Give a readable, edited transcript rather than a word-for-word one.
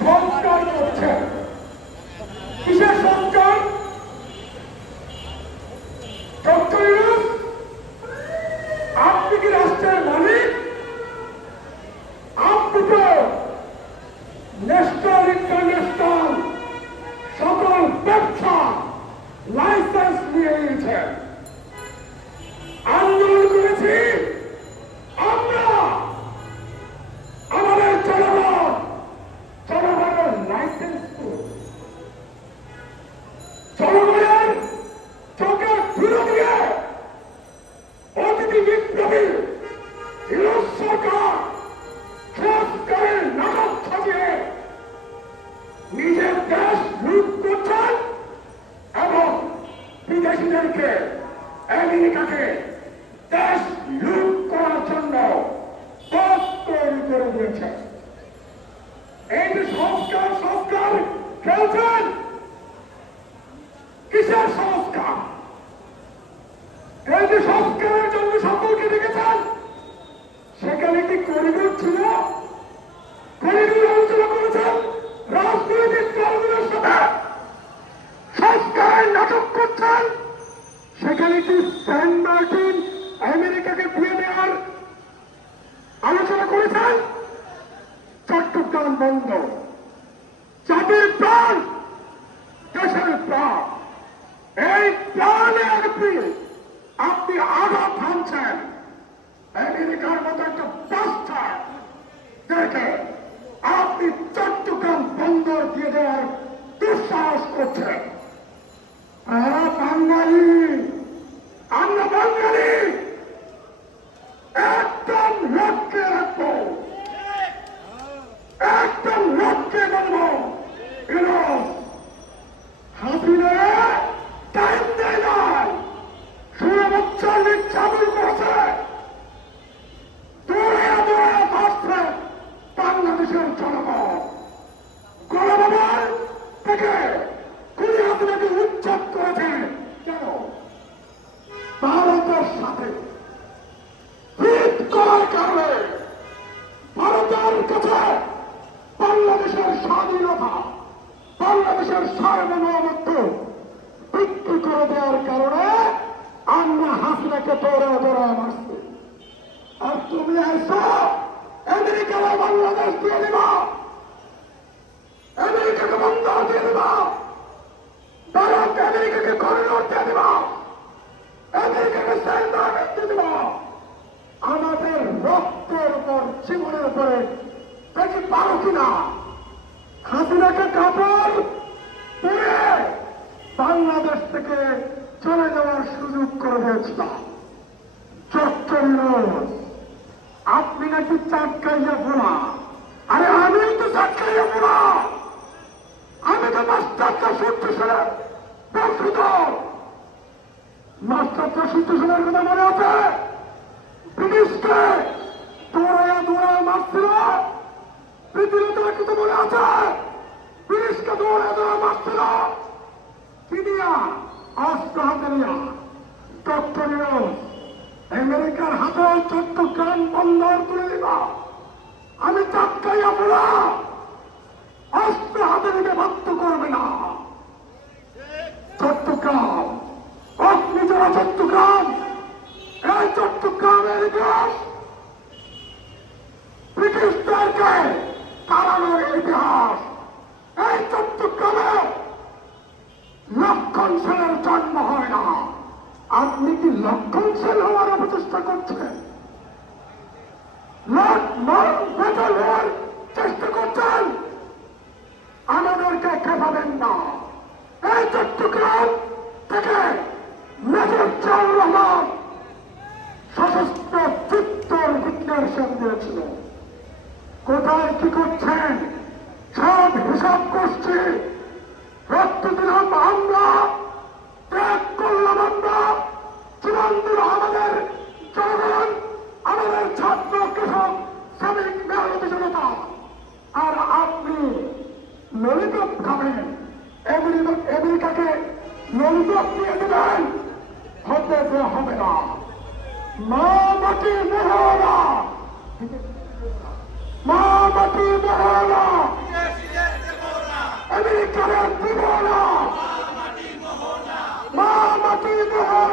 সংস্কার করছে। কিসের সংস্কার? আপনি কি রাষ্ট্রের মালিক? আপনি তো ন্যাশনাল ইন্টারন্যাশনাল সকল ব্যবসা লাইসেন্স নিয়ে নিয়েছেন। আন্দোলন করেছি আমরা, আমাদের জনগণের লাইসেন্স জনগণের চোখে ধুলো দিয়ে অতিথি বিপ্লবী সরকার সংস্কারের নাটক সাজিয়ে নিজের দেশ লুট করছেন এবং বিদেশিদেরকে আমেরিকাকে দেশ লুট করার জন্য পথ তৈরি করে দিয়েছে। এই যে সংস্কার সংস্কার খেলছেন, কিসের সংস্কার? এই যে সংস্কারের জন্য সকলকে দেখেছেন, সেখানে কি করিডোর ছিল? করিডোর আলোচনা করেছেন রাজনৈতিক দলগুলোর সাথে, সংস্কারের নাটক করছেন। সেখানে কি সেন্ট মার্টিন আমেরিকাকে দিয়ে দেওয়ার আলোচনা করেছেন? চট্টগ্রাম বন্ধ, জাতির প্রাণ, দেশের প্রাণ, এই প্রাণে আপনি আঘাত হানছেন। আমেরিকার মতো একটা বাস্টার দেখে আপনি চট্টগ্রাম বন্দর দিয়ে দেওয়ার দুঃসাহস করছেন। আমরা বাঙালি, আমরা বাঙালি, একদম লক্ষ্যে রাখবো, একদম লক্ষ্যে করবো। হাসিনা টাইম দেয় নাই, 16 বছর নির্যাতন করেছে, মারছে বাংলাদেশের জনগণ। গণভবন থেকে খুনি হাসিনাকে উচ্ছেদ করেছে কেন? ভারতের সাথে ফিট করার কারণে ভারতের কাছে বাংলাদেশের স্বাধীনতা, বাংলাদেশের সার্বভৌমত্ব বিক্রি করে দেওয়ার কারণে আমরা হাসিনাকে দৌড়া মারছি। আর তুমি আসো আমেরিকার বাংলাদেশ দিয়ে দিবা, আমেরিকাকে বন্ধ দিয়ে দিবা, ভারত আমেরিকাকে করিডোর দিয়ে দিবা, আমেরিকাকে সেন্টার দিয়ে দিবা। আমাদের রক্তের উপর, জীবনের উপরে দেখি পারো কিনা? হাসিনাকে কাপড় পরে বাংলাদেশ থেকে চলে যাওয়ার সুযোগ করে দিয়েছিলাম। আপনি নাকি চাটকাইয়া ফোলা। আরে আমিও তো চাটকাইয়া ফোলা, আমি তো মাস্টারটা সূত্র ছিলেন বংশত। মাস্টারটা সূত্র ছিলেন কথা মনে আছে? ব্রিটিশকে দৌড়ায় মারছিল, পৃথিবীতে কিন্তু মনে আছে? ব্রিটিশকে দৌড়ায় মারছিল কিনিয়া, অস্ত্র হাতে নিয়া। ডক্টর আমেরিকার হাতে চট্টগ্রাম বন্দর তুলে দিবা। আমি চাটকাইয়া বলা অস্ত্র হাতে নিতে বাধ্য করবে না। চট্টগ্রাম, আপনি যারা চট্টগ্রাম, এই চট্টগ্রামের ইতিহাস ব্রিটিশদেরকে তাড়ানোর ইতিহাস। এই চট্টগ্রামে লক্ষণ সেনের জন্ম হয় না। আপনি কি লক্ষণ সেন হওয়ার অপচেষ্টা করছেন? হওয়ার চেষ্টা করছেন? আমাদেরকে খেপাবেন না। এই চট্টগ্রাম থেকে মেজর জিয়াউর রহমান সশস্ত্র চিত্তর নির্দেশন দিয়েছিল। কোথায় কি করছেন সব হিসাব করছি। রক্ত দিলাম আমরা, ত্যাগ করলাম আমরা, জীবন দিল আমাদের জনগণ, আমাদের ছাত্র, কৃষক, শ্রমিক, মেহনতি জনতা। আর আপনি ললিপপ খাবেন, আমেরিকাকে ললিপপ দিয়ে দেবেন, হবে না। মা মাটি মোহরা, মা কারে দিব না, মা মাটি মোহনা।